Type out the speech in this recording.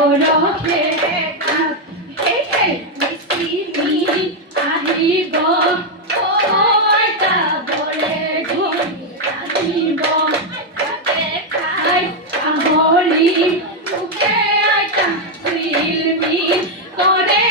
বরফে এই এই মিষ্টি আহিব ওইটা বলে আহিব খাই আহলি মুখে আইটা ফিল্মি করে